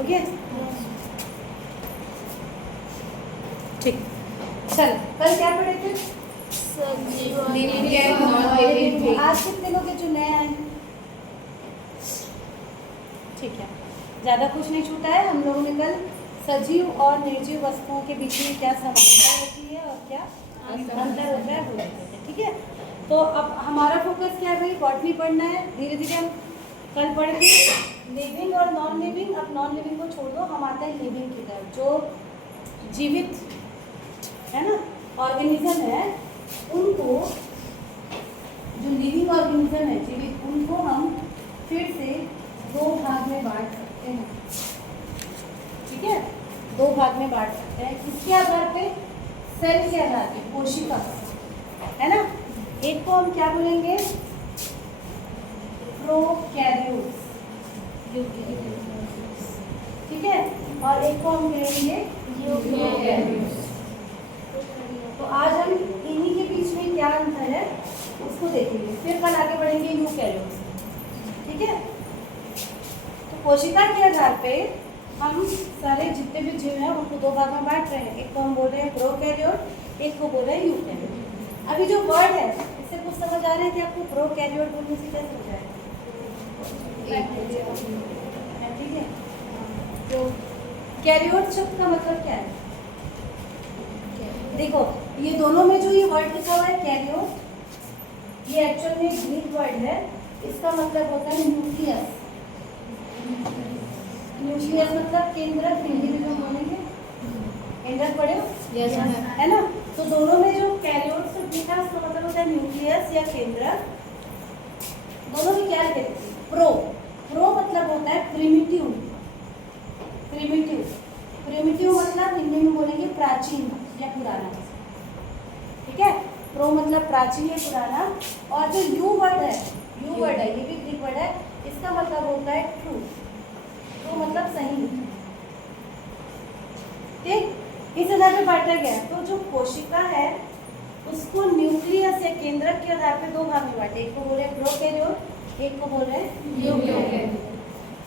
Okay ठीक। चल कल क्या पढ़े थे? आज कितने लोग हैं जो नए आए? ठीक है, ज़्यादा कुछ नहीं छूटा है। हम लोगों ने कल सजीव और निर्जीव वस्तुओं के बीच में क्या समानता होती है और क्या अंतर होता है वो देखते हैं। ठीक है, तो अब हमारा फोकस क्या है भाई? बॉटनी पढ़ना है। धीरे धीरे हम कल पढ़ के लिविंग और नॉन लिविंग, अब नॉन लिविंग को छोड़ दो, हम आते हैं लिविंग की तरफ। जो जीवित है ना ऑर्गेनिज्म है, उनको, जो लिविंग ऑर्गेनिज्म है जीवित, उनको हम फिर से दो भाग में बांट सकते हैं। ठीक है, दो भाग में बांट सकते हैं। किसके आधार पे? सेल के आधार पे, कोशिका, है ना। एक को हम क्या बोलेंगे? प्रोकैरियोट्स, ठीक है, और एक को हम कहेंगे यूकैरियोट्स। तो आज हम इन्हीं के बीच में क्या अंतर है उसको देखेंगे, फिर कल आगे बढ़ेंगे यूकैरियोट्स। ठीक है, तो कोशिका के आधार पे हम सारे जितने भी जीव हैं उनको दो भाग में बांट रहे हैं। एक को हम बोल रहे हैं प्रोकैरियोट, एक को बोल रहे हैं यूकैरियोट। अभी जो वर्ड है इससे कुछ समझ आ रहे हैं कि आपको प्रोकैरियोट बोलने से क्या समझ आएगा? ठीक है, तो कैरियोट शब्द का मतलब क्या है? देखो ये दोनों में जो ये वर्ड लिखा हुआ है कैरियोट, ये एक्चुअल में ग्रीक वर्ड है। इसका मतलब होता है न्यूक्लियस। न्यूक्लियस मतलब केंद्रक, हिंदी में जो बोलेंगे केंद्रक पढ़े हो? Yes, ma'am. है ना। तो दोनों में जो कैरियोट शब्द लिखा है उसका मतलब होता है न्यूक्लियस या केंद्रक। दोनों में क्या लिखे? प्रो। प्रो मतलब होता है प्रिमिटिव। प्रिमिटिव, प्रिमिटिव मतलब हिंदी में बोलेंगे प्राचीन या पुराना। ठीक है, प्रो मतलब प्राचीन या पुराना। और जो यू वर्ड है, यू वर्ड है, ये भी ग्रीक वर्ड है, इसका मतलब होता है ट्रू। ट्रू मतलब सही। ठीक, इस आधार पे बांटा गया। तो जो कोशिका है उसको न्यूक्लियस या केंद्रक के आधार पे दो भाग में बांटे। एक को बोल रहे हैं प्रोकैरियोट, एक को बोल रहे हैं यूकैरियोट।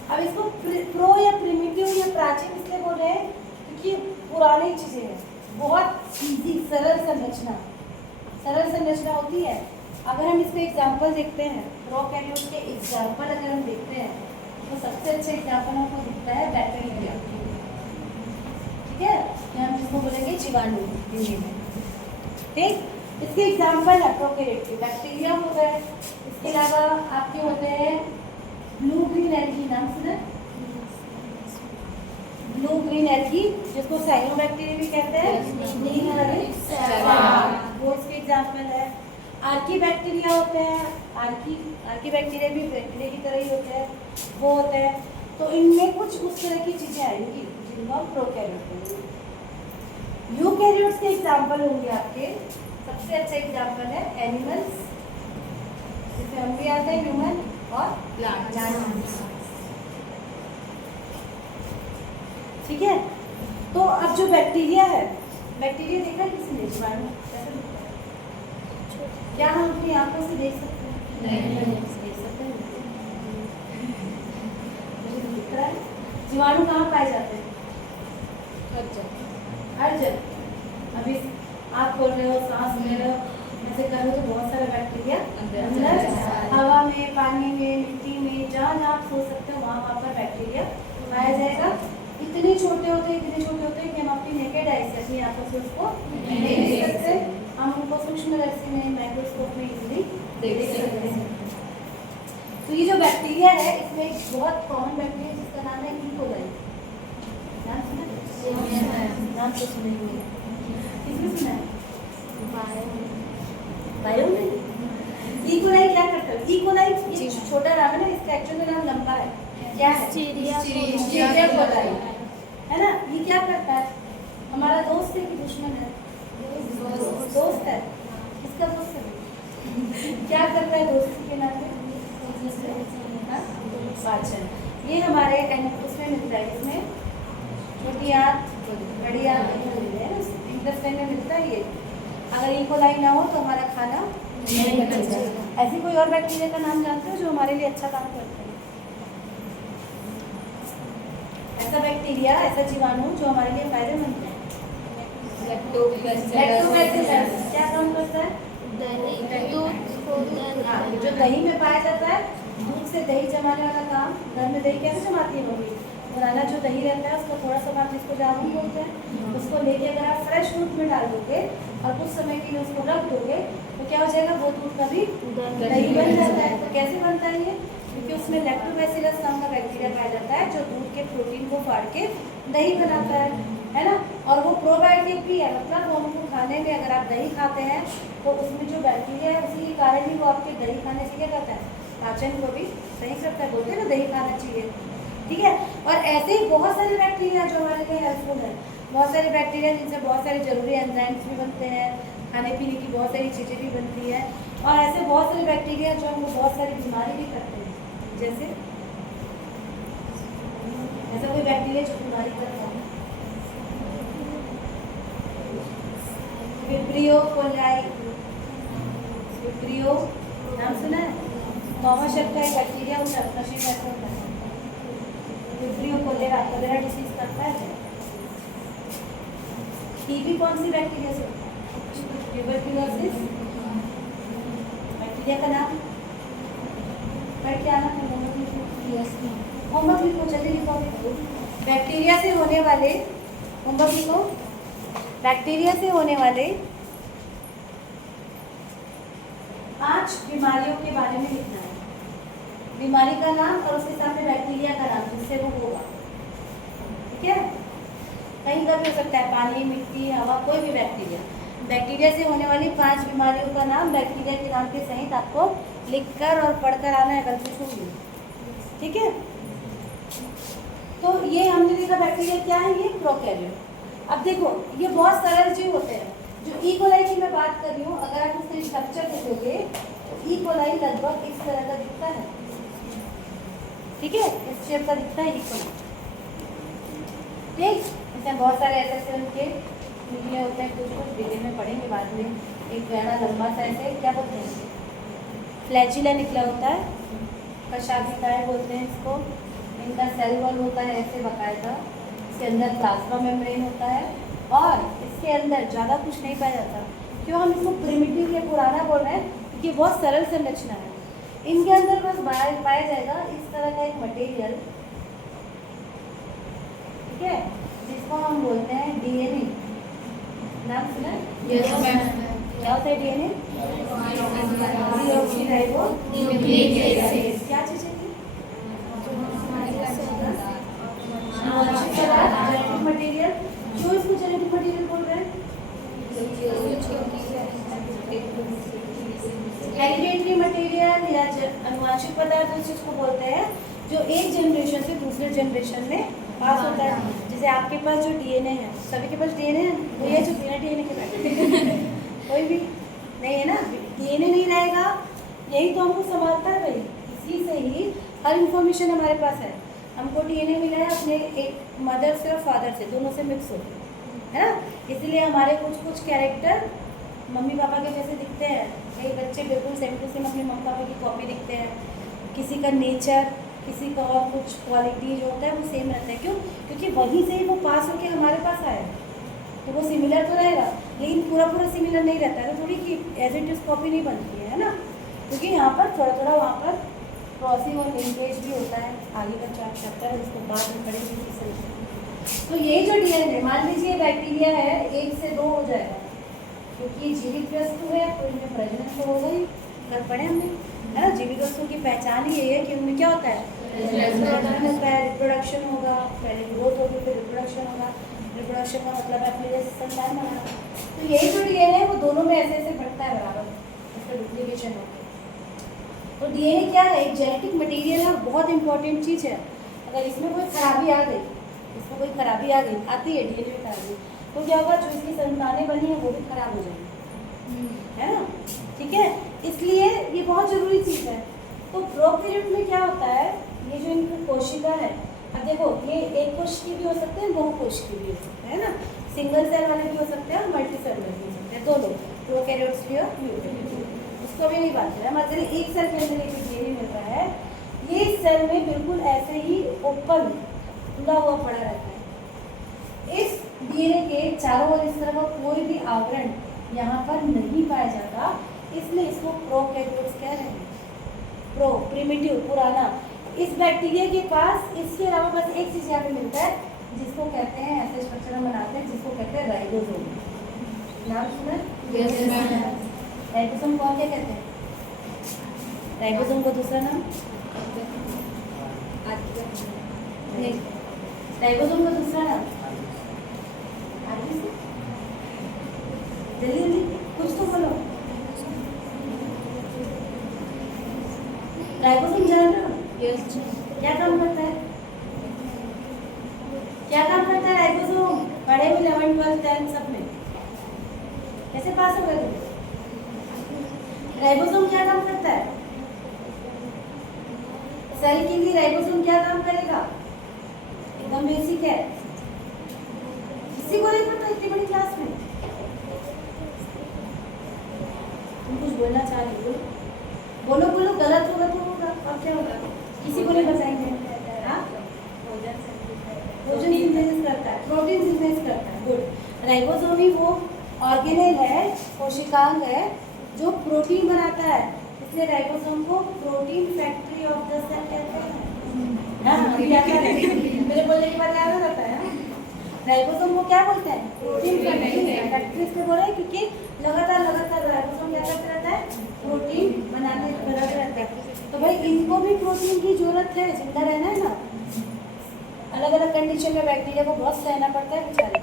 अब इसको प्रो या प्रिमिटिव या प्राचीन इसलिए बोल रहे हैं क्योंकि पुरानी चीजें हैं, बहुत इजी, सरल संरचना, सरल संरचना होती है। अगर हम इसके एग्जाम्पल देखते हैं, प्रोकैरियोट के एग्जाम्पल अगर हम देखते हैं तो सबसे अच्छा एग्जाम्पल हमको दिखता है बैक्टीरिया। ठीक है, हम जिसको बोलेंगे जीवाणु हिंदी में। ठीक, इसके एग्जाम्पल है प्रोकैरियोट के, बैक्टीरिया हो गए। इसके अलावा आपके होते हैं ब्लू ग्रीन एल्गी, नाम सुना? ब्लू ग्रीन एल्गी जिसको साइनोबैक्टीरिया भी कहते हैं, वो इसके एग्जाम्पल है। आर्की बैक्टीरिया होते हैं, आर्की बैक्टीरिया भी बैक्टीरिया की तरह ही होते हैं, वो होते हैं। तो इनमें कुछ उस तरह की चीजें आएंगी जिनको हम प्रोकैरियोट कहेंगे। यूकैरियोट्स के एग्जाम्पल होंगे आपके, सबसे अच्छा एग्जाम्पल है एनिमल्स, जिसमें हम भी आते हैं ह्यूमन और प्लांट्स। ठीक है, तो अब जो बैक्टीरिया है, बैक्टीरिया देखा है किसी ने? जीवाणु कैसे दिखता है? क्या हम अपनी आंखों से देख सकते हैं? नहीं देख सकते हैं। दिख रहा है? जीवाणु कहाँ पाए जाते हैं? हर जगह। अभी आप खोल रहे हो, सांस ले रहे हो, ऐसे कर रहे हो तो बहुत सारा बैक्टीरिया अंदर, हवा में, पानी में, मिट्टी में, जहाँ जहाँ आप सोच सकते हो वहाँ पर बैक्टीरिया पाया जाएगा। इतने छोटे होते हैं, इतने छोटे होते हैं कि हम अपनी नेकेड आई से, अपनी आंखों से उसको नहीं देख सकते। हम उनको सूक्ष्मदर्शी में, माइक्रोस्कोप में इजीली देख सकते हैं। तो ये जो बैक्टीरिया है इसमें एक बहुत कॉमन बैक्टीरिया जिसका नाम है ई कोलाई। नाम सुना? नाम तो सुना ही नहीं, किसने सुना है? बायो में। ई कोलाई क्या करता है? ई कोलाई ये छोटा नाम है ना, इसका एक्चुअल में नाम लंबा है। क्या है? चिड़िया कोलाई, है ना। ये क्या करता है? हमारा दोस्त है कि दुश्मन है? दोस्त है। किसका दोस्त है? क्या करता है दोस्ती के नाते? पाचन। ये हमारे उसमें मिलता है, इसमें छोटी आंत, बड़ी आंत है ना, इंटेस्टाइन में मिलता है ये। अगर ई कोलाई ना हो तो हमारा खाना नहीं बचेगा। ऐसी कोई और बैक्टीरिया का नाम जानते हो जो हमारे लिए अच्छा काम करते हैं? ऐसा बैक्टीरिया, ऐसा जीवाणु जो हमारे लिए फायदेमंद है। लैक्टोबैसिलस क्या काम करता है? हाँ, जो दही में पाया जाता है, दूध से दही जमाने वाला काम। घर में दही कैसे जमाती है मम्मी? पुराना जो दही रहता है उसको थोड़ा सा आप जिसको जामुन बोलते हैं, उसको लेके अगर आप फ्रेश दूध में डाल दोगे और कुछ समय के लिए उसको रख दोगे तो क्या हो जाएगा, वो दूध का भी दही बन जाता है। तो कैसे बनता है ये? क्योंकि उसमें लैक्टोबैसिलस नाम का बैक्टीरिया पाया जाता है जो दूध के प्रोटीन को फाड़ के दही बनाता है ना। और वो प्रोबायोटिक भी है, मतलब वो हमको खाने में अगर आप दही खाते हैं तो उसमें जो बैक्टीरिया है उसी के कारण ही वो आपके दही खाने से क्या करता है, पाचन को भी सही करता है। बोलते हैं ना दही खाना चाहिए, ठीक है। और ऐसे ही बहुत सारे बैक्टीरिया जो हमारे लिए हेल्पफुल है, बहुत सारे बैक्टीरिया जिनसे बहुत सारे जरूरी एंजाइम्स भी बनते हैं, खाने पीने की बहुत सारी चीज़ें भी बनती हैं। और ऐसे बहुत सारे बैक्टीरिया जो हमको बहुत सारी बीमारी भी करते हैं, जैसे ऐसा कोई बैक्टीरिया जो बीमारी करता है, विब्रियो कोलाई। विब्रियो नाम सुना है? नॉर्मल शब्द का एक बैक्टीरिया होता है, नशे का होता है। विब्रियो कोलेरा डिसीज करता है। टीबी कौन सी बैक्टीरिया से होता है? ट्यूबरक्लोसिस। बैक्टीरिया का नाम क्या नाम है? होमवर्क लिखो, जल्दी लिखो। बैक्टीरिया से होने वाले, होमवर्क लिखो, बैक्टीरिया से होने वाले 5 बीमारियों के बारे में लिखना है। बीमारी का नाम और उसके सामने बैक्टीरिया का नाम जिससे वो होगा, ठीक है। कहीं का भी हो सकता है, पानी, मिट्टी, हवा, कोई भी बैक्टीरिया। बैक्टीरिया से होने वाली 5 बीमारियों का नाम बैक्टीरिया के नाम के सहित आपको लिखकर और पढ़कर आना है, कल से होगी, ठीक है। तो ये हमने देखा बैक्टीरिया क्या है, ये प्रोकैरियोट। अब देखो ये बहुत सरल जीव होते हैं। जो ई कोलाई की मैं बात कर रही हूँ, अगर आप उसका स्ट्रक्चर देखोगे तो ई कोलाई लगभग इस तरह का दिखता है, ठीक है, इस शेप का दिखता है ई कोलाई, ठीक। इसमें बहुत सारे ऐसे उनके निकले होते हैं, कुछ डिटेल में पढ़ेंगे बाद में। एक गहरा लंबा सा ऐसे क्या बोलते हैं, फ्लैजिला निकला होता है, कशाभिकाय बोलते हैं इसको। इनका सेल वॉल होता है ऐसे बकायदा, इसके अंदर प्लाज्मा मेम्ब्रेन होता है और इसके अंदर ज़्यादा कुछ नहीं पाया जाता। क्यों हम इसको प्रिमिटिव या पुराना बोल रहे हैं? क्योंकि बहुत सरल संरचना है। इनके अंदर बस पाया जाएगा इस तरह का एक मटेरियल, ठीक है, जिसको हम बोलते हैं डीएनए। नाम सुना है? क्या होता है डीएनए? क्या चीज़ है? Genetic material. क्यों इसको जेनेटिक मटेरियल बोल रहे हैं? हेरिडेटरी मटेरियल या अनुवांशिक पदार्थ उस चीज को बोलते हैं जो एक जनरेशन से दूसरे जनरेशन में पास होता है। जैसे आपके पास जो डीएनए है, सभी के पास डीएनए है, तो ये जो बिना डीएनए के बैठे कोई भी नहीं है ना। डीएनए नहीं रहेगा, यही तो हमको संभालता है भाई, इसी से ही हर इंफॉर्मेशन हमारे पास है। हमको डीएनए मिला है अपने एक मदर से और फादर से, दोनों से मिक्स होकर, है ना। इसलिए हमारे कुछ कैरेक्टर मम्मी पापा के जैसे दिखते हैं। कई बच्चे बिल्कुल सेम टू सेम अपने मम्मी पापा की कॉपी दिखते हैं। किसी का नेचर, किसी का और कुछ क्वालिटी जो होता है वो सेम रहता है। क्यों? क्योंकि वहीं से ही वो पास होके हमारे पास आया, तो वो सिमिलर तो रहेगा, लेकिन पूरा सिमिलर नहीं रहता है। तो थोड़ी कि एज इट इज कॉपी नहीं बनती है ना, क्योंकि यहाँ पर थोड़ा वहाँ पर क्रॉसिंग और लिंकेज भी होता है। आगे का चैप्टर है, उसको बाद में पढ़ेंगे। तो ये जो डीएनए, मान लीजिए बैक्टीरिया है, 1 से 2 हो जाएगा, क्योंकि जीवित वस्तु है तो इनमें प्रजनन तो होगा ही, कल पढ़े हमने, है ना। जीवित वस्तु की पहचान ही यही है कि उनमें क्या होता है, प्रजनन होता है, रिप्रोडक्शन होगा, पहले ग्रोथ होगी फिर रिप्रोडक्शन होगा। रिप्रोडक्शन का मतलब है अपने जैसे संतान बनाना। तो यही जो डीएनए है वो दोनों में ऐसे ऐसे बढ़ता है बराबर, उसका डुप्लीकेशन होता है। तो डीएनए क्या है, एक जेनेटिक मटेरियल है, बहुत इंपॉर्टेंट चीज़ है। अगर इसमें कोई खराबी आ गई, आती है डीएनए में खराबी, तो क्या होगा, जो इसकी संतानें बनी है वो भी खराब हो जाएंगी, है ना, ठीक है। इसलिए ये बहुत जरूरी चीज़ है। तो प्रोकैरियोट में क्या होता है, ये जो इनकी कोशिका है, अब देखो ये एक कोशिकी भी हो सकते हैं, बहु कोशिकी भी हो सकते हैं ना, सिंगल सेल वाले भी हो सकते हैं और मल्टी सेलुलर भी हो सकते हैं, दोनों प्रोकैरियोट्स भी और यूकैरियोट्स। उसको भी नहीं बात करें, हमारे एक सेल के अंदर एक डीएनए मिल रहा है, ये सेल में बिल्कुल ऐसे ही ओपन खुला हुआ पड़ा रहता है, डीएनए के चारों ओर इस तरह का कोई भी आवरण यहाँ पर नहीं पाया जाता, इसलिए इसको प्रोकैरियोट्स कह रहे हैं। प्रो प्रिमिटिव पुराना। इस बैक्टीरिया के पास इसके अलावा बस एक चीज़ यहाँ पे मिलता है जिसको कहते हैं, ऐसे स्ट्रक्चर हम बनाते हैं जिसको कहते हैं राइबोसोम। नाम सुना? राइबोसोम को क्या कहते हैं? राइबोसोम को दूसरा नाम राइबोसोम का दूसरा नाम जल्दी जल्दी कुछ तो बोलो। राइबोसोम जान रहे हो? यस। क्या काम करता है? क्या काम करता है राइबोसोम? पढ़े हुए 11, 12, 10 सब में कैसे पास हो गए तुम? राइबोसोम क्या काम करता है? सेल के लिए राइबोसोम क्या काम करेगा? एकदम बेसिक है, किसी को नहीं पता इतनी बड़ी क्लास में। तुम कुछ बोलना चाह रही हो? बोलो बोलो, गलत होगा तो होगा, अब क्या होगा? किसी को नहीं बताएंगे। हाँ, भोजन सिंथेसिस करता है, प्रोटीन सिंथेसिस करता है। गुड। राइबोसोम ही वो ऑर्गेनेल है, कोशिकांग है जो प्रोटीन बनाता है, इसलिए राइबोसोम को protein factory of the cell कहते हैं। मेरे बोलने के बाद याद हो जाता है। राइबोसोम को क्या बोलते हैं? प्रोटीन फैक्ट्री से बोल रहे हैं क्योंकि लगातार राइबोसोम क्या करते रहता है? प्रोटीन बनाने रहता है। तो भाई इनको भी प्रोटीन की जरूरत है, जिंदा रहना है ना। अलग अलग कंडीशन में बैक्टीरिया को बहुत सहना पड़ता है बेचारे।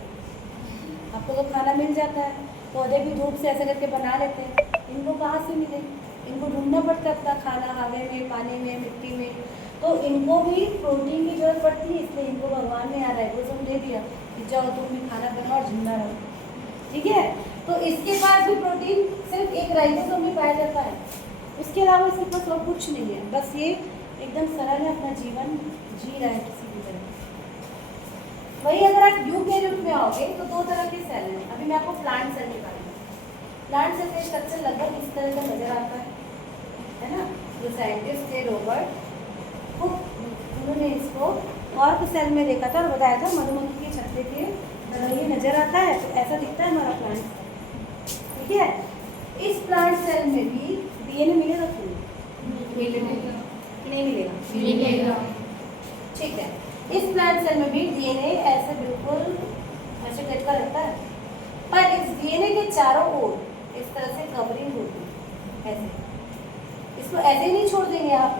आपको तो खाना मिल जाता है, पौधे भी धूप से ऐसे करके बना लेते हैं, इनको कहाँ से मिले? इनको ढूंढना पड़ता है अपना खाना हवा में, पानी में, मिट्टी में। तो इनको भी प्रोटीन की जरूरत पड़ती है, इसलिए इनको भगवान ने यहाँ राइबोसोम दे दिया कि जाओ तुम भी खाना बनाओ और जिंदा रहो। ठीक है, तो इसके पास भी प्रोटीन सिर्फ एक राइबोसोम ही पाया जाता है, उसके अलावा इसके पास और कुछ नहीं है। बस ये एकदम सरल है, अपना जीवन जी रहा है किसी भी तरह। वही अगर आप यूकेरियोट में आओगे तो दो तरह के सेल हैं। अभी मैं आपको प्लांट सेल के बारे में, प्लांट सेल का स्ट्रक्चर लगभग इस तरह का नजर आता है ना। जो साइंटिस्ट थे रॉबर्ट हुक, उन्होंने इसको ऑर्क सेल में देखा था और बताया था मधुमक्खी के छत्ते के तरह ये नजर आता है, तो ऐसा दिखता है हमारा प्लांट सेल। ठीक है, इस प्लांट सेल में भी डीएनए मिलेगा कि नहीं मिलेगा? ठीक है, इस प्लांट सेल में भी डीएनए ऐसे बिल्कुल ऐसे टाइप का रहता है, पर इस डीएनए के चारों ओर इस तरह से कवरिंग होती है, ऐसे। इसको ऐसे ही नहीं छोड़ देंगे आप,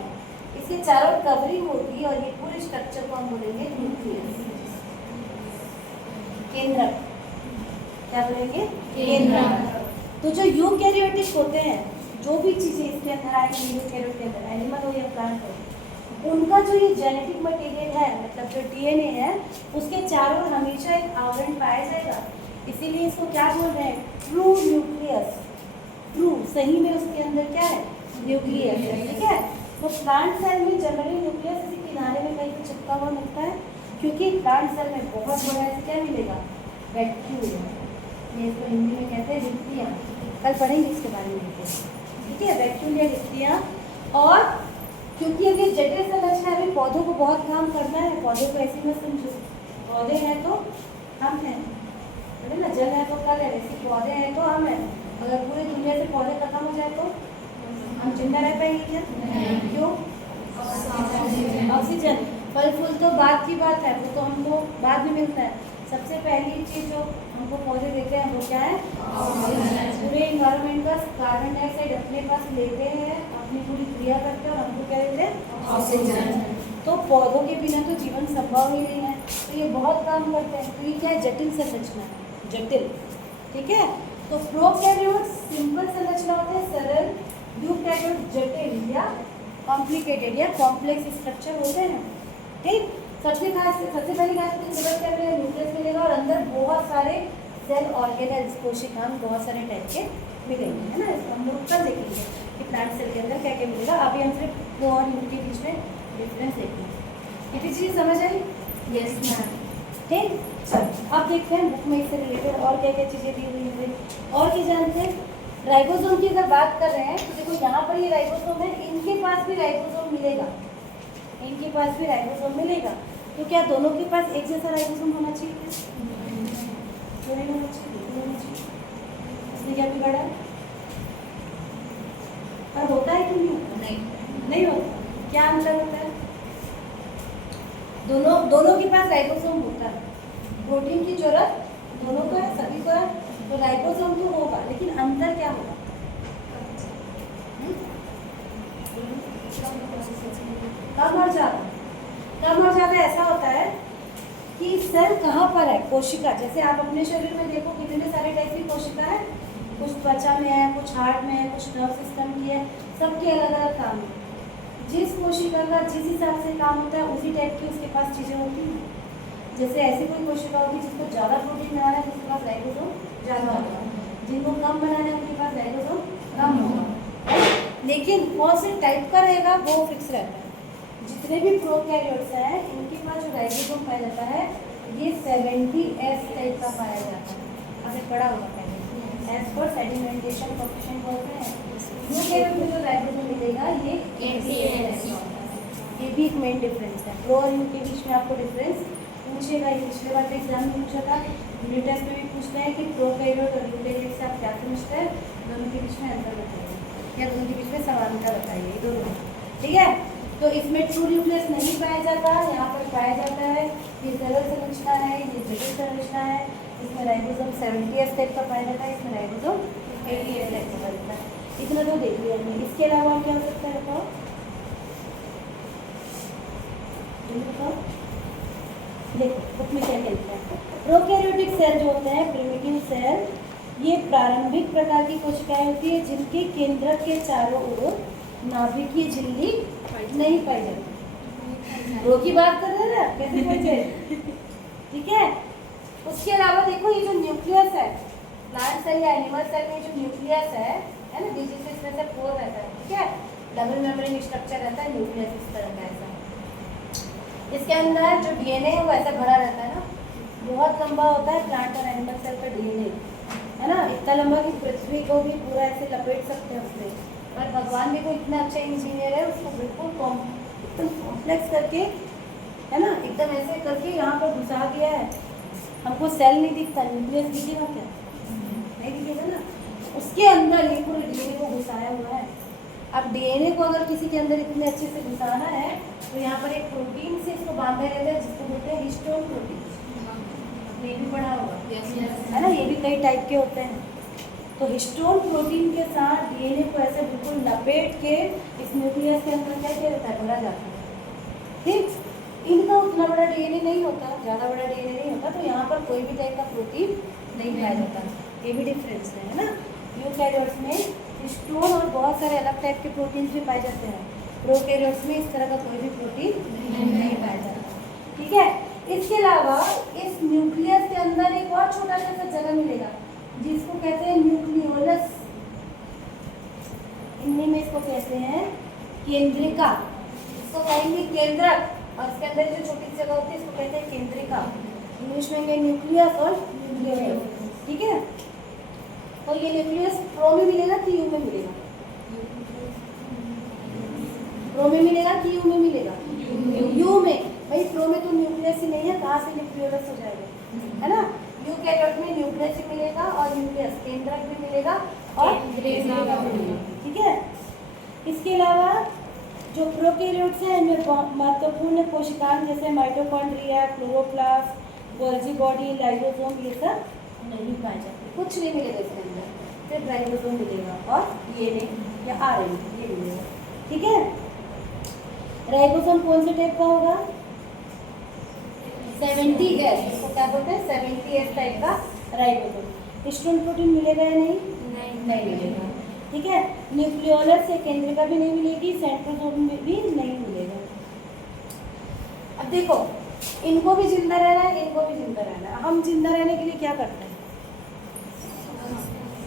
इसके चारों ओर कवरिंग होती है और ये पूरे स्ट्रक्चर को हम बोलेंगे न्यूक्लियस, केंद्रक। क्या बोलेंगे? केंद्रक। तो जो यूकैरियोटिक होते हैं, जो भी चीजें इसके अंदर आएंगी यूकैरियोट के अंदर, एनिमल हो या प्लांट हो, उनका जो ये जेनेटिक मटेरियल है, मतलब जो डीएनए है, उसके चारों ओर हमेशा एक आवरण पाया जाएगा। इसीलिए इसको क्या बोल रहे हैं? True nucleus. ट्रू, सही में उसके अंदर क्या है? न्यूक्लियस है। ठीक है, तो प्लांट सेल में जनरली न्यूक्लियस इसी किनारे में कहीं पे चिपका हुआ मिलता है, क्योंकि प्लांट सेल में बहुत बड़ा ऐसे क्या मिलेगा? वैक्यूल। ये इसको हिंदी में कहते हैं रिक्तियाँ, कल पढ़ेंगे इसके बारे में। ठीक है, वैक्यूल या रिक्तियाँ। और क्योंकि अगर जटिल संरचना है, पौधों को बहुत काम करना है, पौधों को ऐसे मत समझो, पौधे हैं तो हम हैं, है ना, जल है तो कल है, वैसे पौधे हैं तो हम हैं। अगर पूरी दुनिया से पौधे खत्म हो जाए तो हम जिंदा रह पाएंगे क्या? क्यों? ऑक्सीजन। फल फूल तो बाद की बात है, वो तो हमको बाद में मिलता है। सबसे पहली चीज जो हमको पौधे देते हैं वो क्या है? पूरे इन्वायरमेंट का कार्बन डाइऑक्साइड अपने पास लेते हैं, अपनी पूरी क्रिया करते हैं और हमको क्या देते हैं? ऑक्सीजन। तो पौधों के बिना तो जीवन संभव ही नहीं है, तो ये बहुत काम करते हैं। तो ये क्या है? जटिल संरचना है, जटिल। ठीक है, तो प्रोकैरियोट सिंपल संरचना होते हैं, सरल। यूकैरियोट जटिल या कॉम्प्लिकेटेड या कॉम्प्लेक्स स्ट्रक्चर होते हैं। ठीक, सबसे पहली बात तो जरूरत क्या मिलेगा? न्यूक्लियस मिलेगा और अंदर बहुत सारे सेल ऑर्गेनेल्स, कोशिकांग बहुत सारे टाइप के मिलेंगे, है ना। इसको हम लोग कल देखेंगे कि प्लांट सेल के अंदर क्या क्या मिलेगा। अभी हम सिर्फ प्रो और न्यू के बीच में डिफरेंस देखेंगे। कितनी चीज़ समझ आई? Yes ma'am. ठीक, चलो अब देखते हैं बुक में इससे रिलेटेड और क्या क्या चीज़ें दी हुई हैं। और क्या जानते हैं? राइबोसोम की अगर बात कर रहे हैं तो देखो यहाँ पर ये राइबोसोम है, इनके पास भी राइबोसोम मिलेगा, इनके पास भी राइबोसोम मिलेगा। तो क्या दोनों के पास एक जैसा राइबोसोम होना चाहिए? जो नहीं होना चाहिए बिल्कुल होना चाहिए। इसने क्या बिगाड़ा है? पर होता है कि नहीं होता? नहीं होता। क्या अंतर होता है? दोनों के पास राइबोसोम होता है, प्रोटीन की जरूरत दोनों को है, सभी को है, तो राइबोसोम तो होगा, लेकिन अंतर क्या होगा? कम और ज्यादा। कम और ज्यादा ऐसा होता है कि सेल कहाँ पर है, कोशिका, जैसे आप अपने शरीर में देखो कितने सारे टाइप की कोशिका है, कुछ त्वचा में है, कुछ हार्ट में है, कुछ नर्व सिस्टम की है, सबके अलग अलग काम है। जिस कोशिका का जिस हिसाब से काम होता है उसी टाइप की उसके पास चीज़ें होती हैं। जैसे ऐसी कोई कोशिका होगी जिसको ज़्यादा प्रोटीन बनाना है, उसके पास राइबोसोम ज़्यादा होगा, जिनको कम बनाना है उनके पास राइबोसोम कम होगा। लेकिन कौन से टाइप का रहेगा वो फिक्स रहता है। जितने भी प्रोकैरियोट्स हैं इनके पास जो राइबोसोम पाया जाता है ये 70S टाइप का पाया जाता है। आपने पढ़ा होगा पहले, एज पर सेडिमेंटेशन कोएफिशिएंट बोलते हैं। यूकैरियोट में जो राइबोसोम मिलेगा ये 80S का होता है। ये भी एक मेन डिफरेंस है। प्रो और यू के बीच में आपको डिफरेंस पूछेगा, ये पिछले बार के एग्जाम में पूछा था, यूनिट टेस्ट में भी पूछते हैं कि प्रोकैरियोट और यूकैरियोट से आप क्या समझते हैं, दोनों के बीच में अंतर बताइए या दोनों के बीच में समानता बताइए, दोनों। ठीक है, तो इसमें ट्रू न्यूक्लियस नहीं पाया जाता, यहाँ पर पाया जाता है। ये सरल संरचना है, ये जटिल संरचना है। इसमें राइबोसोम 70S टाइप का पाया जाता है, इसमें राइबोसोम 80S टाइप का पाया जाता है। इतना तो देख लिया हमने। इसके अलावा क्या हो सकता है बताओ? देखो बुक में क्या कहते हैं, प्रोकैरियोटिक सेल जो होते हैं, प्रिमिटिव सेल, ये प्रारंभिक प्रकार की कोशिकाएं होती है जिनके केंद्रक के चारों ओर नाभिकीय झिल्ली नहीं पाई जाती। प्रो की बात कर रहे हैं ना, कैसे पहुंचे? ठीक है। उसके अलावा देखो ये जो न्यूक्लियस है, प्लांट सेल या एनिमल सेल में जो न्यूक्लियस है ना, बीच में इसमें से पोर रहता है, ठीक है, डबल मेम्ब्रेन स्ट्रक्चर रहता है न्यूक्लियस इस तरह का ऐसा। इसके अंदर जो डीएनए है वो ऐसा भरा रहता है ना, बहुत लंबा होता है प्लांट और एनिमल सेल का डीएनए, है ना, इतना लंबा कि पृथ्वी को भी पूरा ऐसे लपेट सकते हैं उसमें। और भगवान भी कोई इतना अच्छा इंजीनियर है, उसको बिल्कुल एकदम कॉम्प्लेक्स करके, है ना, एकदम ऐसे करके यहाँ पर घुसा दिया है। हमको सेल नहीं दिखता, न्यूक्लियस दिखेगा क्या? नहीं दिखेगा ना। उसके अंदर ये पूरे डीएनए को घुसाया हुआ है। अब डीएनए को अगर किसी के अंदर इतने अच्छे से घुसाना है तो यहाँ पर एक प्रोटीन से इसको बांधा रहता है जिसको बोलते हैं हिस्टोन प्रोटीन। ये भी पढ़ा होगा, है ना, ये भी कई टाइप के होते हैं। तो हिस्टोन प्रोटीन के साथ डीएनए को ऐसे बिल्कुल लपेट के इस न्यूक्लियस के अंदर क्या किया जाता है, भरा जाता है। ठीक, इनका उतना बड़ा डीएनए नहीं होता, ज़्यादा बड़ा डीएनए नहीं होता, तो यहाँ पर कोई भी टाइप का प्रोटीन नहीं पाया जाता। ये भी डिफरेंस है ना। यूकैरियोट्स में हिस्टोन और बहुत सारे अलग टाइप के प्रोटीन्स भी पाए जाते हैं। प्रोकैरियोट्स में इस तरह का कोई भी प्रोटीन नहीं पाया जाता। ठीक है, इसके अलावा इस न्यूक्लियस के अंदर एक और छोटा सा जगह मिलेगा जिसको कहते हैं न्यूक्लियोलस। हिंदी में इसको कहते हैं केंद्रिका, इसको कहेंगे केंद्रक, और इसके अंदर जो छोटी सी जगह होती है इसको कहते हैं केंद्रिका। इंग्लिश में कहेंगे न्यूक्लियस और न्यूक्लियोलस। ठीक है, तो ये न्यूक्लियस प्रो में मिलेगा कि यू में मिलेगा? प्रो में मिलेगा कि यू में मिलेगा? यू में। भाई प्रो में तो न्यूक्लियस ही नहीं है, कहाँ से न्यूक्लियोलस हो जाएगा, है ना। यूकैरियोट में न्यूक्लियस भी मिलेगा और न्यूक्लियस केंद्रक भी मिलेगा और केंद्रिका भी मिलेगा। ठीक है, इसके अलावा जो प्रोकैरियोट्स हैं इनमें महत्वपूर्ण कोशिकाएं जैसे mitochondria, chloroplast, Golgi body, lysosome, ये सब नहीं पाए जाते। कुछ नहीं मिलेगा इसके अंदर, सिर्फ राइबोसोम मिलेगा और डीएनए या आरएनए ये मिलेगा। ठीक है, राइबोसोम कौन से टाइप का होगा? 70S, इसको क्या बोलते हैं? 70S टाइप का राइबोसोम। हिस्टोन प्रोटीन मिलेगा या नहीं? नहीं मिलेगा। ठीक है, न्यूक्लियोलस से केंद्रिका भी नहीं मिलेगी, सेंट्रोसोम में भी नहीं मिलेगा। अब देखो, इनको भी जिंदा रहना है, इनको भी जिंदा रहना है। हम जिंदा रहने के लिए क्या करते हैं?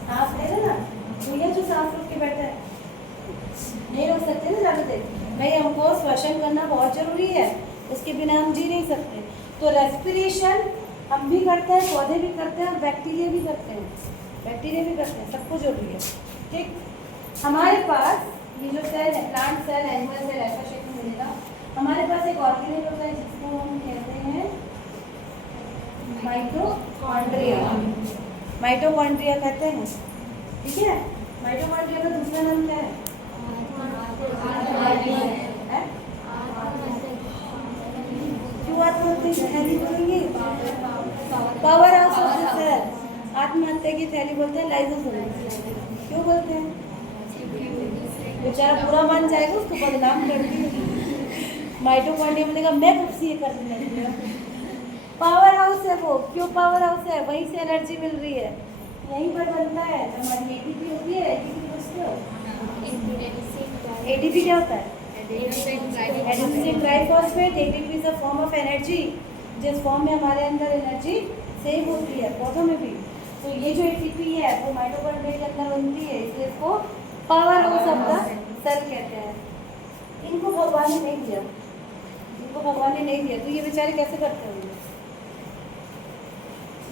सांस ले ना, भैया जो सांस रोक के बैठे हैं नहीं रोक सकते ना ज़्यादा देर। भाई हमको श्वसन करना बहुत जरूरी है, उसके बिना हम जी नहीं सकते। तो रेस्पिरेशन हम भी करते हैं, पौधे भी करते हैं और बैक्टीरिया भी करते हैं, सबको जरूरी है। ठीक, हमारे पास ये जो सेल है, प्लांट सेल, एनिमल सेल, ऐसा शेप में मिलेगा। हमारे पास एक ऑर्गेनेल होता है जिसको हम कहते हैं माइटोकॉन्ड्रिया, माइटोकॉन्ड्रिया कहते हैं, ठीक है। माइटोकॉन्ड्रिया का दूसरा नाम क्या है? क्यों आत्महत्या की थैली बोलेंगे? Powerhouse of the cell, आत्महत्या की थैली बोलते हैं लाइसोसोम। क्यों बोलते हैं? बेचारा पूरा मान जाएगा, उसको बदनाम कर दी। माइटोकॉन्ड्रिया बोलेगा मैं कब से ये करने लगी। पावर हाउस है वो। क्यों पावर हाउस है? वहीं से एनर्जी मिल रही है, यहीं पर बनता है। हमारी एटीपी होती है, एटीपी एटीपी क्या होता है? Adenosine triphosphate. ATP is a form of energy, जिस फॉर्म में हमारे अंदर एनर्जी सेव होती है पौधों में भी। तो ये जो एटीपी है वो माइटोकॉन्ड्रिया के अंदर बनती है, इसलिए इसको powerhouse of the cell कहते हैं। इनको भगवान ने नहीं दिया, इनको भगवान ने नहीं दिया, तो ये बेचारे कैसे करते होंगे?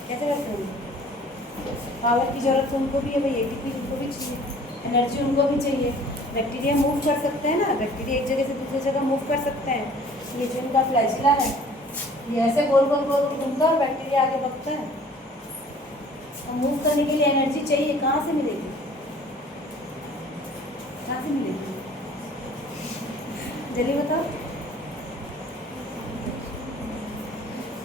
कैसे करते होंगे? पावर की जरूरत तो उनको भी है भाई, एटीपी उनको भी चाहिए, एनर्जी उनको भी चाहिए। बैक्टीरिया मूव कर सकते हैं ना, बैक्टीरिया एक जगह से दूसरी जगह मूव कर सकते हैं। ये जो इनका फ्लैजिला है, ये ऐसे गोल गोल गोल घूमता है और बैक्टीरिया आगे बढ़ता है। और मूव करने के लिए एनर्जी चाहिए, कहाँ से मिलेगी? कहाँ से मिलेगी? जल्दी बताओ।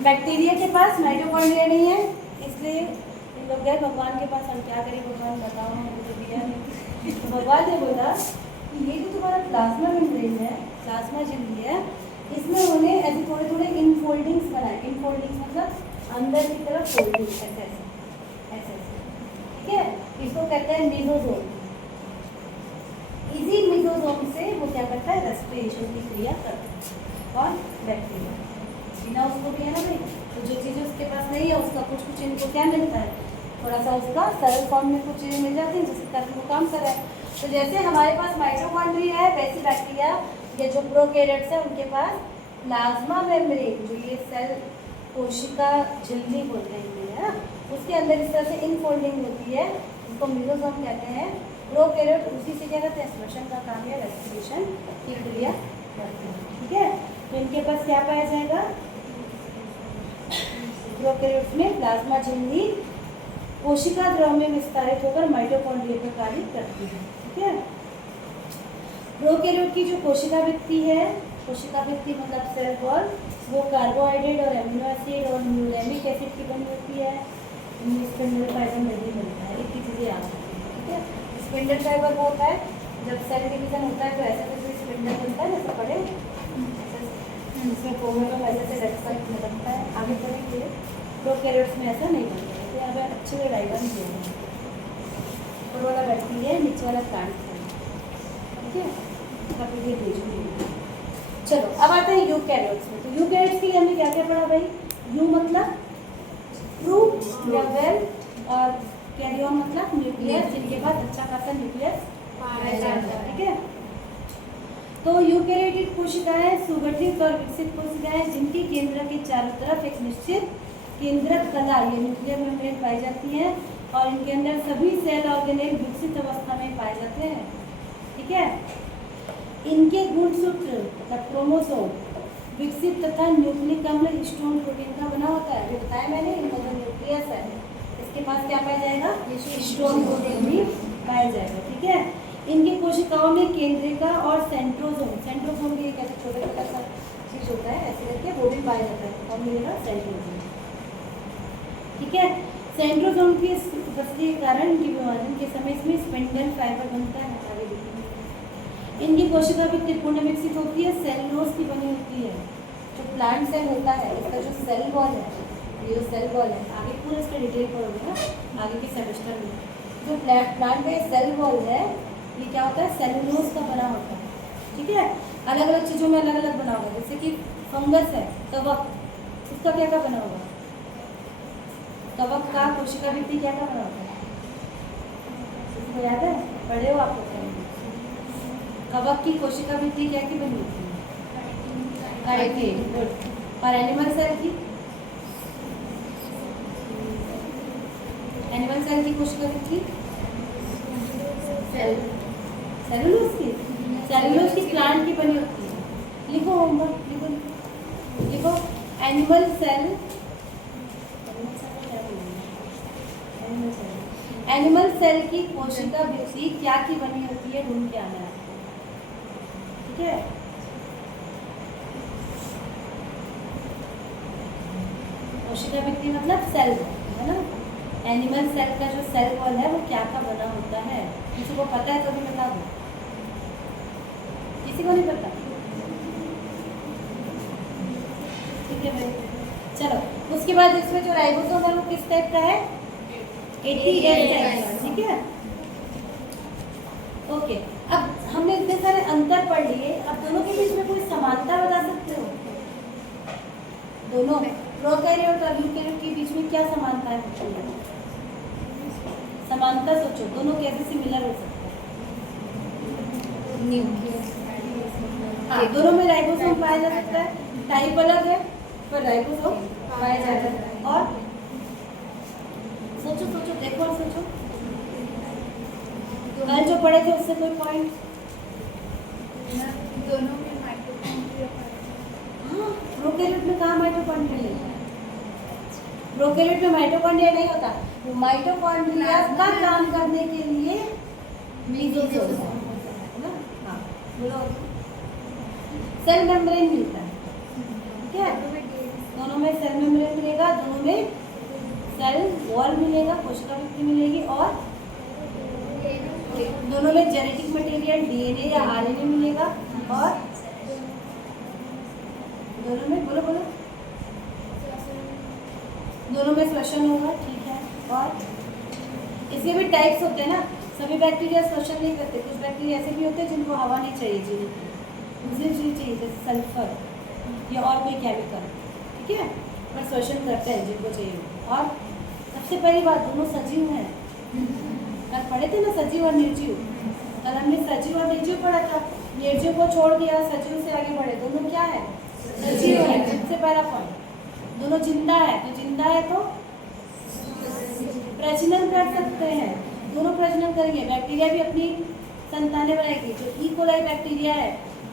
बैक्टीरिया के पास माइटोकॉन्ड्रिया नहीं है, इसलिए इन लोग गए भगवान के पास, हम क्या करें भगवान बताओ, हमको तो दिया नहीं। तो भगवान ने बोला कि ये जो तुम्हारा प्लाज्मा मेम्ब्रेन है, प्लाज्मा झिल्ली है, इसमें उन्होंने ऐसे थोड़े थोड़े इनफोल्डिंग्स बनाए। इनफोल्डिंग्स मतलब अंदर की तरफ फोल्डिंग, ऐसे ऐसे, ठीक है। इसको कहते हैं मीजोजोम। इसी मीजोजोम से वो क्या करता है? रेस्पिरेशन की क्रिया करता है। और बैक्टीरिया बिना उसको भी है ना भाई, तो जो चीज़ें उसके पास नहीं है उसका कुछ कुछ इनको क्या मिलता है, थोड़ा सा उसका सरल फॉर्म में कुछ चीज़ें मिल जाती हैं जिससे ताकि वो काम कर रहा है। तो जैसे हमारे पास माइटोकॉन्ड्रिया है, वैसे बैक्टीरिया या जो प्रोकैरियोट्स है उनके पास प्लाज्मा मेम्ब्रेन, जो ये सेल कोशिका झिल्ली बोलते हैं है ना, उसके अंदर इस तरह से इनफोल्डिंग होती है, उसको मीजोसोम कहते हैं। प्रोकैरियोट उसी से क्या करते हैं? श्वसन का काम या रेस्पिरेशन की क्रिया करते हैं, ठीक है। तो इनके पास क्या पाया जाएगा? प्रोकैरियोट्स में प्लाज्मा झिल्ली कोशिका द्रव में विस्तारित होकर माइटोकॉन्ड्रिया का कार्य करती है, ठीक है। प्रोकैरियोट की जो कोशिका भित्ति है, कोशिका भित्ति मतलब सेल वॉल, वो कार्बोहाइड्रेट और एमिनो एसिड और न्यूक्लिक एसिड की बनी होती है। इनमें स्पिंडल फाइबर नहीं बनता है, एक ही चीज़ें याद रखिए, ठीक है। स्पिंडल फाइबर वो होता है जब सेल डिवीजन होता है तो ऐसे करके स्पिंडल बनता है, जैसे पढ़े इसमें क्रोमोसोम ऐसे से रेस्पेक्ट में लगता है। आगे चलेंगे, प्रोकैरियोट्स में ऐसा नहीं बनता है। तो यहाँ पे अच्छे से डायग्राम दिया है, ऊपर वाला बैक्टीरिया, नीचे वाला प्लांट है, ठीक है। कभी ये भेजूंगी। चलो अब आते हैं यूकैरियोट्स में। तो यूकैरियोट्स के लिए हमने क्या क्या पढ़ा भाई? यू मतलब ट्रू या वेल, और कैरियन मतलब न्यूक्लियस, जिनके पास अच्छा खासा न्यूक्लियस पाया जाता है, ठीक है। तो यूकैरियोटिक कोशिकाएं सुगठित और विकसित कोशिकाएं जिनकी केंद्र के चारों तरफ एक निश्चित केंद्रक कला या न्यूक्लियर मेम्ब्रेन पाई जाती है, और इनके अंदर सभी सेल ऑर्गेनेल विकसित अवस्था में पाए जाते हैं, ठीक है। इनके गुणसूत्र मतलब क्रोमोसोम विकसित तथा न्यूक्लिक अम्ल हिस्टोन प्रोटीन का बना होता है। जो बताया मैंने, इनका जो न्यूक्लियस है इसके पास क्या पाया जाएगा? हिस्टोन प्रोटीन भी पाया जाएगा, ठीक है। इनकी कोशिकाओं में केंद्रिका और सेंट्रोसोम, सेंट्रोसोम भी एक ऐसा छोटा छोटा सा चीज होता है ऐसे करके, वो भी पाया जाता है, और मिलेगा सेंट्रोसोम, ठीक है। सेंट्रोसोम की उपस्थिति के कारण इनके विभाजन के समय इसमें स्पिंडल फाइबर बनता है। आगे देखिए, इनकी कोशिका भी त्रिकोण विकसित होती है, सेलुलोज की बनी होती है। जो प्लांट सेल होता है, इसका जो सेल वॉल है, ये जो सेल वॉल है, आगे पूरा इसका डिटेल पढ़ोगे ना आगे के सेमेस्टर में। जो प्लांट का सेल वॉल है, ये क्या होता है? सेलुलोज का बना होता है, ठीक है। अलग अलग चीज़ों में अलग अलग बना होगा। जैसे कि फंगस है, कवक, इसका क्या क्या बना होगा? कवक का कोशिका भित्ति क्या क्या बना होता है? इसको याद है? पढ़े हो आप लोग? कवक की कोशिका भित्ति क्या की बनी होती है? Chitin, good. और एनिमल सेल की? एनिमल सेल की कोशिका भित्ति सेलुलोज की, सेलुलोज की प्लांट की बनी होती है। लिखो होमवर्क, लिखो लिखो। एनिमल सेल एनिमल सेल की कोशिका भित्ति क्या की बनी होती है, ढूंढ के आना है आपको, ठीक है। कोशिका भित्ति मतलब सेल वॉल, है ना। एनिमल सेल का जो सेल वॉल है वो क्या का बना होता है, किसी को पता है तो भी बता दो, किसी को नहीं पता, ठीक है भाई। चलो उसके बाद इसमें जो राइबोसोम है वो किस टाइप का है, ATS टाइप का, ठीक है। ओके, अब हमने इतने सारे अंतर पढ़ लिए, अब दोनों के बीच में कोई समानता बता सकते हो, दोनों प्रोकैरियोट और यूकैरियोट के बीच में क्या समानता है, समानता सोचो, दोनों कैसे सिमिलर हो सकते हैं। हाँ, दोनों में राइबोसोम पाया जा सकता है, टाइप अलग है पर राइबोसोम पाया जाता है। और सोचो सोचो, देखो और सोचो, कल जो पढ़े थे उससे कोई पॉइंट, दोनों में माइटोकॉन्ड्रिया। हाँ, प्रोकैरियोट में कहाँ माइटोकॉन्ड्रिया है, प्रोकैरियोट में माइटोकॉन्ड्रिया नहीं होता, वो माइटोकॉन्ड्रिया का काम करने के लिए मेसोसोम है ना। हाँ बोलो, सेल मेम्ब्रेन मिलता है, ठीक है, दोनों में सेल मेम्ब्रेन मिलेगा, दोनों में सेल वॉल मिलेगा, कोशिका भित्ति मिलेगी, और दोनों में जेनेटिक मटेरियल DNA या RNA मिलेगा, और दोनों में बोलो बोलो, दोनों में श्वसन होगा, ठीक है। और इसके भी टाइप्स होते हैं ना, सभी बैक्टीरिया श्वसन नहीं करते, कुछ बैक्टीरिया ऐसे भी होते हैं जिनको हवा नहीं चाहिए जीने के लिए, दूसरी चीज चाहिए जैसे सल्फर या और कोई केमिकल, ठीक है, पर श्वसन करते हैं जिनको चाहिए। और सबसे पहली बात, दोनों सजीव हैं, कल पढ़े थे ना सजीव और निर्जीव, कल हमने सजीव और निर्जीव पढ़ा था, निर्जीव को छोड़ दिया, सजीव से आगे बढ़े, दोनों क्या है, सजीव है, सबसे पहला पॉइंट। दोनों जिंदा है, तो जिंदा है तो प्रजनन कर सकते हैं, दोनों प्रजनन करेंगे, बैक्टीरिया भी अपनी संतानें बनाएगी। जो ई कोलाई बैक्टीरिया है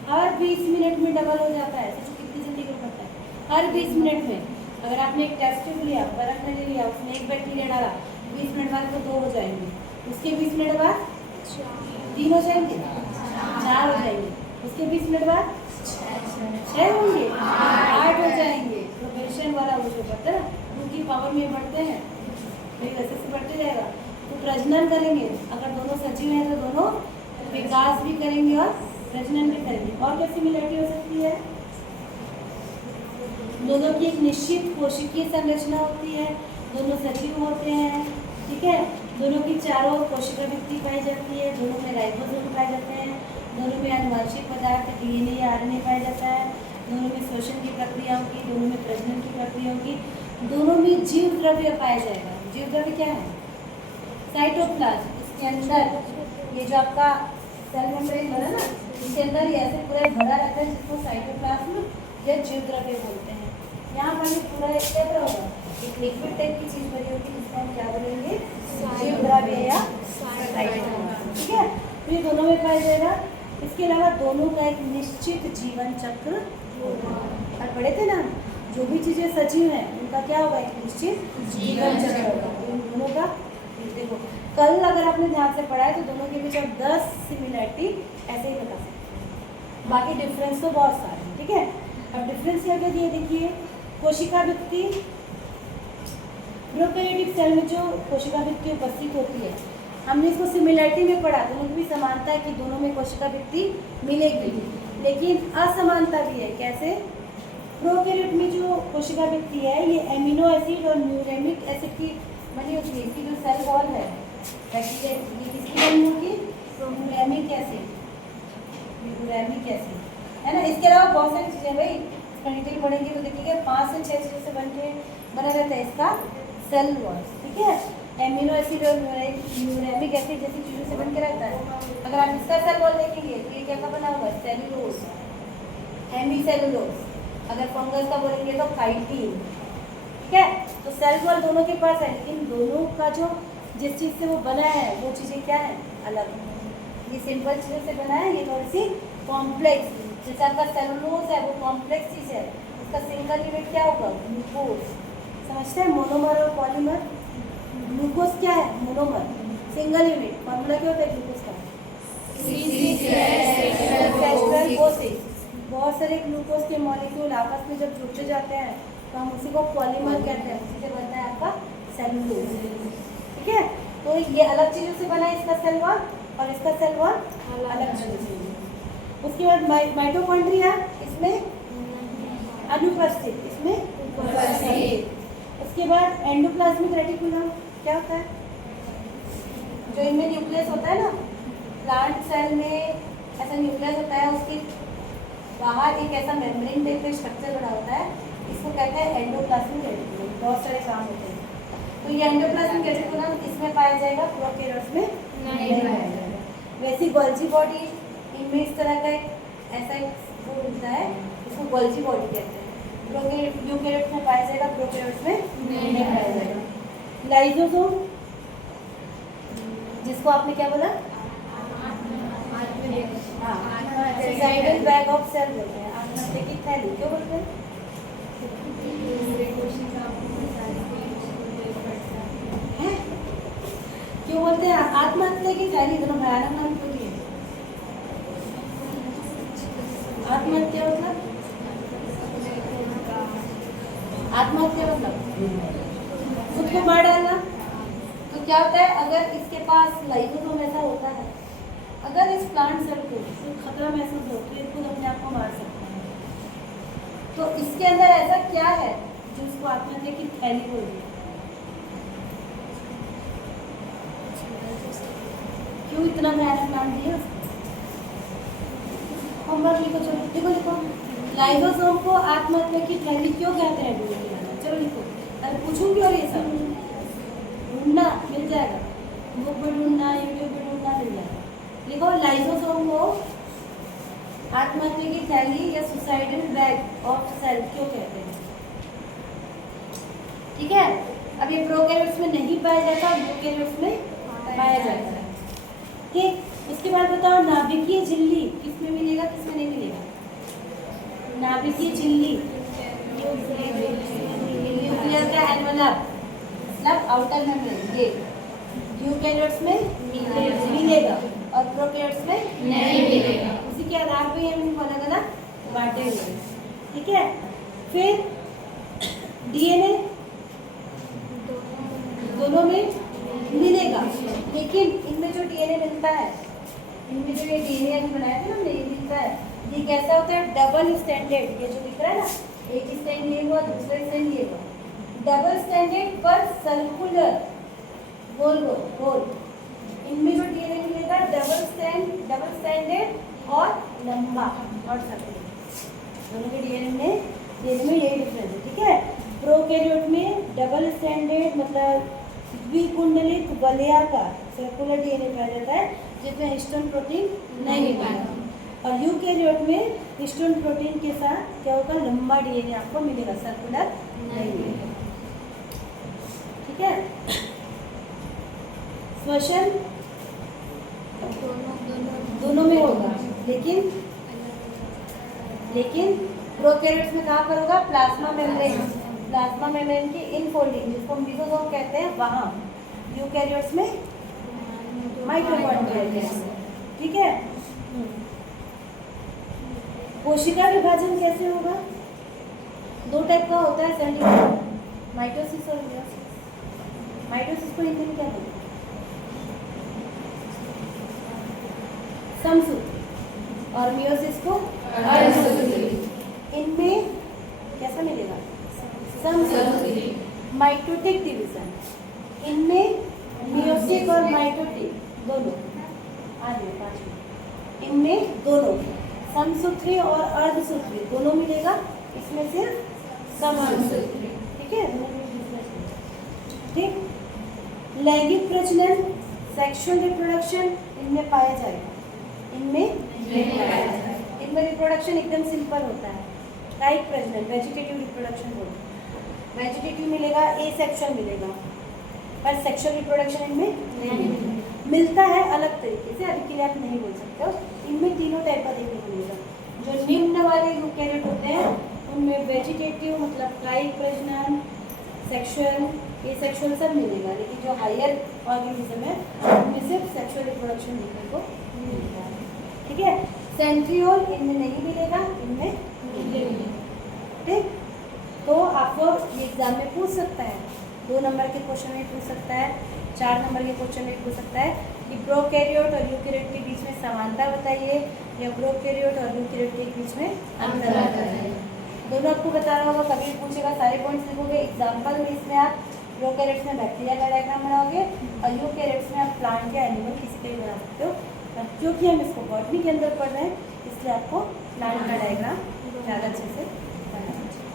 हर 20 मिनट में डबल हो जाता है, सोचो कितनी जल्दी ग्रो करता है, हर 20 मिनट में। अगर आपने एक टेस्ट ट्यूब लिया, बर्फ में लिया, उसमें एक बैक्टीरिया डाला, 20 मिनट बाद तो 2 हो जाएंगे, उसके 20 मिनट बाद 3 हो जाएंगे, 4 हो जाएंगे, उसके 20 मिनट बाद 6 होंगे, 8 हो जाएंगे। प्रोग्रेशन वाला वो जो करता है ना, उनकी पावर में बढ़ते हैं, तो वैसे से बढ़ते जाएगा। तो प्रजनन करेंगे, अगर दोनों सजीव हैं तो दोनों विकास भी करेंगे और प्रजनन भी करेंगे। और क्या सिमिलरिटी हो सकती है, दोनों की एक निश्चित कोशिकीय संरचना होती है, दोनों सजीव होते हैं, ठीक है, दोनों की चारों ओर कोशिका भित्ति पाई जाती है, दोनों में राइबोसोम पाए जाते हैं, दोनों में आनुवांशिक पदार्थ DNA या RNA पाया जाता है, दोनों में श्वसन की प्रक्रियाओं की, दोनों में प्रजनन की प्रक्रियाओं की, दोनों में जीव द्रव्य पाया जाएगा। जीव द्रव्य क्या है, साइटोप्लाज्म, इसके अंदर ये जो आपका सेल मेम्ब्रेन बना ना, इसके अंदर ये ऐसे पूरा भरा रहता है जिसको साइटोप्लाज्म या जीव द्रव्य बोलते हैं। यहाँ पर ये पूरा एक क्या होगा, एक लिक्विड टाइप की चीज बनी होगी जिसको हम क्या बोलेंगे, जीव द्रव्य या साइटोप्लाज्म, ठीक है। तो ये दोनों में पाया जाएगा। इसके अलावा दोनों का एक निश्चित जीवन चक्र होगा, और पढ़े थे ना, जो भी चीजें सजीव हैं उनका क्या होगा, एक निश्चित जीवन चक्र होगा। तो इन दोनों का देखो, कल अगर आपने ध्यान से पढ़ा है तो दोनों के बीच आप 10 सिमिलरिटी ऐसे ही बता सकते हैं, बाकी डिफरेंस तो बहुत सारे हैं, ठीक है। अब डिफरेंस क्या क्या दिए, देखिए, कोशिका भित्ति, प्रोकैरियोटिक सेल में जो कोशिका भित्ति उपस्थित होती है, हमने इसको सिमिलरिटी में पढ़ा, दोनों की भी समानता है कि दोनों में कोशिका भित्ति मिलेगी, लेकिन असमानता भी है। कैसे, प्रोकैरियोट में जो कोशिका भित्ति है ये एमिनो एसिड और न्यूरेमिक एसिड की बनी होती है, इसकी जो सेल वॉल है बैक्टीरिया, ये किसकी बनी होगी, न्यूरेमिक एसिड, न्यूरेमिक एसिड, है ना। इसके अलावा बहुत सारी चीज़ें, भाई इसका डिटेल पढ़ेंगे तो देखिएगा 5 से 6 चीज़ों से बना रहता है इसका सेल वॉल, ठीक है। एमिनो एसिड और न्यूरेमिक एसिड जैसी चीज़ों से बन के रहता है। अगर आप इसका सेल वॉल देखेंगे तो ये क्या का बना होगा, सेलुलोज, हेमीसेलुलोज, अगर फंगस का बोलेंगे तो काइटिन, ठीक है। तो सेल वॉल दोनों के पास है, लेकिन दोनों का जो जिस चीज़ से वो बना है वो चीज़ें क्या है, अलग। ये सिंपल चीज़ों से बना है, ये थोड़ी सी कॉम्प्लेक्स, जैसे आपका सेलुलोज है वो कॉम्प्लेक्स चीज़ है, उसका सिंगल यूनिट क्या होगा, ग्लूकोज, समझते हैं, मोनोमर और पॉलीमर। ग्लूकोज क्या है, मोनोमर, सिंगल यूनिट फॉर्मूला क्या होता है ग्लूकोज का? C6H12O6। बहुत सारे ग्लूकोज के मॉलिक्यूल आपस में जब जुड़ जाते हैं तो हम उसी को पॉलीमर कहते हैं, उसी से बनता है आपका सेलुलोज। ठीक है, तो ये अलग चीज़ों से बना है, इसका सेल वॉल और इसका सेल वॉल अलग चीज़ों से। उसके बाद माइटोकॉन्ड्रिया इसमें अनुपस्थित, इसमें उपस्थित। उसके बाद एंडोप्लाज्मिक रेटिकुलम क्या होता है? जो इनमें न्यूक्लियस होता है ना, प्लांट सेल में ऐसा न्यूक्लियस होता है, उसके बाहर एक ऐसा मेम्ब्रेन टाइप का स्ट्रक्चर बना होता है, इसको कहते हैं एंडोप्लाज्मिक रेटिकुलम। बहुत सारे काम होते हैं, तो ये एंडोप्लाज्मिक रेटिकुलम इसमें पाया जाएगा, प्रोकैरियोट्स में नहीं पाया जाएगा। वैसी गोल्जी बॉडी इनमें इस तरह का एक ऐसा एक वो मिलता है, इसको गोल्जी बॉडी कहते हैं। यूकेरियोट्स में पाया जाएगा, प्रोकैरियोट्स में नहीं पाया जाएगा। लाइसोसोम जिसको आपने क्या बोला? सुसाइडल बैग ऑफ सेल बोलते हैं, आत्महत्या की थैली क्यों बोलते हैं? क्यों बोलते हैं आत्महत्या की थैली? इतना भयानक नाम क्यों दिए? आत्महत्या मतलब खुद को मार डालना। तो क्या होता है, अगर इसके पास लाइसोसोम ऐसा होता है, अगर इस प्लांट सेल को खतरा महसूस हो तो ये खुद अपने आप को मार सकता है। तो इसके अंदर ऐसा क्या है जो इसको आत्महत्या की थैली बोलती है? क्यों इतना भयानक नाम दिया उसको? होमवर्क लिखो, चलो लिखो लिखो। लाइसोसोम को आत्महत्या की थैली क्यों कहते हैं? चलो लिखो, अरे पूछूंगी और ये सब ढूंढना मिल जाएगा, बुक पर ढूंढना, यूट्यूब पर ढूंढना मिल जाएगा। लिखो, लाइसोसोम को आत्महत्या की थैली या सुसाइडल बैग ऑफ सेल क्यों कहते हैं? ठीक है, अब ये प्रोकैरियोट्स में नहीं पाया जाता, यूकेरियोट्स में पाया जाता है। ठीक, उसके बाद बताओ नाभिकीय झिल्ली किसमें मिलेगा, किसमें नहीं मिलेगा? नाभिकीय झिल्ली न्यूक्लियर का एनवेलप मतलब आउटर मेम्ब्रेन, ये यूकेरियोट्स में मिलेगा और प्रोकैरियोट्स में नहीं मिलेगा। उसी के आधार पे हम इनको अलग अलग बांटे हुए हैं। ठीक है, फिर डीएनए दोनों में मिलेगा, लेकिन इनमें जो डीएनए मिलता है, इनमें जो ये डीएनए बनाया था ना हमने, ये मिलता है, ये कैसा होता है? Double standard. ये जो दिख रहा है ना, एक स्टैंड ये हुआ, दूसरा स्टैंड ये हुआ, डबल स्टैंडर्ड पर सर्कुलर गोल गोल गोल। इनमें जो डीएनए मिलेगा डबल स्टैंडर्ड और लंबा और सर्कुलर, दोनों के डीएनए में यही डिफरेंस है। ठीक है, प्रोकैरियोट में डबल स्टैंडर्ड मतलब द्विकुंडलित वलयाकार सर्कुलर डीएनए पाया जाता है, जिसमें हिस्टोन प्रोटीन नहीं पाएगा। और यूकेरियोट में हिस्टोन प्रोटीन के साथ क्या होगा? लंबा डीएनए आपको मिलेगा, सर्कुलर नहीं मिलेगा। ठीक है, श्वसन दोनों में होगा, लेकिन प्रोकैरियोट्स में कहाँ पर होगा? प्लाज्मा मेम्ब्रेन की इनफोल्डिंग, जिसको मेसोसोम कहते हैं, वहाँ। यूकेरियोट्स में माइटोकॉन्ड्रिया कहते हैं। ठीक है, कोशिका विभाजन कैसे होगा? दो टाइप का होता है सेल, माइटोसिस और मियोसिस। माइटोसिस को हिंदी में क्या बोलते हैं? समसूत्र, और मियोसिस को अर्धसूत्री। इनमें कैसा मिलेगा? समसूत्री। माइटोटिक डिवीजन, इनमें मियोसिस और माइटोटिक दोनों आ जाए 5 में, इनमें दोनों समसूत्री और अर्धसूत्री दोनों मिलेगा, इसमें सिर्फ समसूत्री। ठीक है, ठीक। लैंगिक प्रजनन, सेक्सुअल रिप्रोडक्शन इनमें पाया जाएगा, इनमें नहीं पाया जाएगा। इनमें रिप्रोडक्शन एकदम सिंपल होता है। कायिक प्रजनन, वेजिटेटिव रिप्रोडक्शन बोलते हैं, वेजिटेटिव मिलेगा, एसेक्सुअल मिलेगा, पर सेक्सुअल रिप्रोडक्शन इनमें नहीं मिलेगा। मिलता है अलग तरीके से, अभी के लिए आप नहीं बोल सकते हो। इनमें तीनों टाइप का देखने को मिलेगा। जो निम्न वाले यूकेरियोट होते हैं उनमें वेजिटेटिव मतलब कायिक प्रजनन, सेक्सुअल, ये सेक्सुअल सब मिलेगा, लेकिन जो हायर ऑर्गेनिज्म है उनमें सिर्फ सेक्सुअल रिप्रोडक्शन देखने को मिलता है। ठीक है, सेंट्रियोल इनमें नहीं मिलेगा, इनमें मिलेगा। ठीक, तो आपको ये एग्जाम में पूछ सकता है, 2 नंबर के क्वेश्चन में पूछ सकता है, 4 नंबर के क्वेश्चन में पूछ सकता है कि प्रोकैरियोट और यूकैरियोट के बीच में समानता बताइए, या प्रोकैरियोट और यूकैरियोट के बीच में अंतर बताइए। दोनों आपको बता रहा होगा, कभी पूछेगा सारे पॉइंट्स लिखोगे। एग्जाम्पल में इसमें आप प्रोकैरियोट्स में बैक्टीरिया का डायग्राम बनाओगे और यूकैरियोट्स में आप प्लांट या एनिमल किसी का भी बना सकते हो, क्योंकि हम इसको बॉटनी के अंदर पढ़ रहे हैं इसलिए आपको प्लांट का डायग्राम ज़्यादा अच्छे से बनाना चाहिए।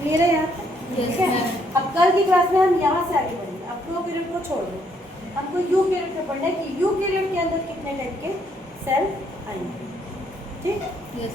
क्लियर है यहाँ पे? ठीक है, अब कल की क्लास में हम यहाँ से आगे बढ़ेंगे। अब प्रोकैरियोट को छोड़ दो, हमको यूकैरियोट में पढ़ना है कि यूकैरियोट के अंदर कितने टाइप के सेल आएंगे। ठीक, यस।